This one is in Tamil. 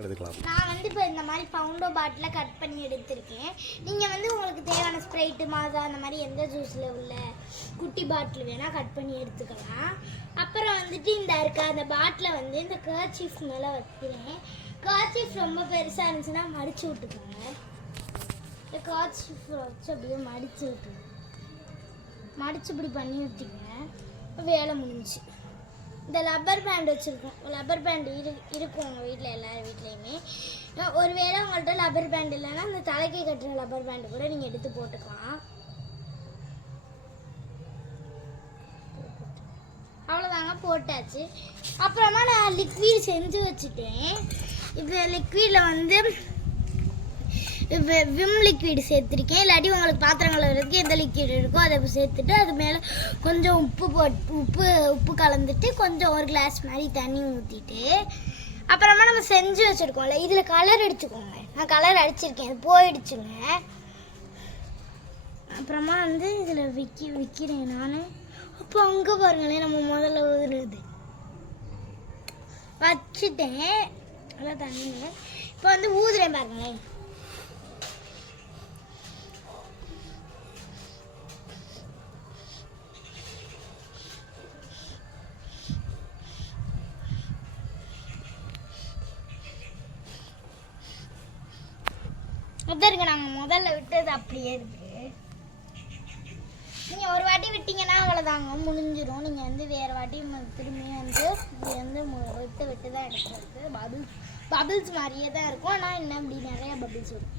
எடுத்துக்கலாம். நான் வந்து இப்போ இந்த மாதிரி பவுண்டோ பாட்டில் கட் பண்ணி எடுத்திருக்கேன். நீங்கள் வந்து உங்களுக்கு தேவையான ஸ்ப்ரைட்டு மாசா அந்த மாதிரி எந்த ஜூஸில் உள்ள குட்டி பாட்டில் வேணால் கட் பண்ணி எடுத்துக்கலாம். அப்புறம் வந்துட்டு இந்த இருக்க அந்த பாட்டிலை வந்து இந்த கர்ச்சீஃப் மேலே வைக்கிறேன். கர்ச்சீஃப் ரொம்ப பெருசாக இருந்துச்சுன்னா மடித்து விட்டுக்கோங்க. இந்த கர்ச்சீஃப் வச்சு அப்படியே மடித்து விட்டுருங்க. மடித்து இப்படி பண்ணி விட்டீங்க, வேலை முடிஞ்சிச்சு. இந்த லப்பர் பேண்ட் வச்சுருக்கோம். லப்பர் பேண்ட் இருக்கும் உங்கள் வீட்டில் எல்லார் வீட்லேயுமே. ஒரு வேளை உங்கள்கிட்ட லப்பர் பேண்ட் இல்லைன்னா அந்த தலைக்கு கட்டுற லப்பர் பேண்டு கூட நீங்கள் எடுத்து போட்டுக்கலாம். அவ்வளோதாங்க, போட்டாச்சு. அப்புறமா நான் லிக்விட் செஞ்சு வச்சுட்டேன். இது லிக்விடில் வந்து விம் லிக்விட் சேர்த்துருக்கேன். இல்லாட்டி உங்களுக்கு பாத்திரம் கழுவுறதுக்கு எந்த லிக்விட் இருக்கோ அதை சேர்த்துட்டு அது மேலே கொஞ்சம் உப்பு கலந்துட்டு கொஞ்சம் ஒரு கிளாஸ் மாதிரி தண்ணி ஊற்றிட்டு அப்புறமா நம்ம செஞ்சு வச்சுருக்கோம்ல இதில் கலர் அடிச்சுக்கோங்க. நான் கலர் அடிச்சிருக்கேன், அது போயிடுச்சுங்க. அப்புறமா வந்து இதில் விற்கிறேன் நான். அப்போ அங்கே பாருங்களேன், நம்ம முதல்ல ஊதுனது வச்சுட்டேன். நல்லா தண்ணி இப்போ வந்து ஊதுறேன் பாருங்களேன். இருக்கு, நாங்கள் முதல்ல விட்டது அப்படியே இருக்கு. நீங்கள் ஒரு வாட்டி விட்டீங்கன்னா அவ்வளோதாங்க, முடிஞ்சிடும். நீங்கள் வந்து வேறு வாட்டி திரும்பி வந்து இது வந்து விட்டு தான் எடுக்கிறது. பபிள்ஸ் மாதிரியே தான் இருக்கும். ஆனால் இன்னும் இப்படி நிறைய பபிள்ஸ் வரும்.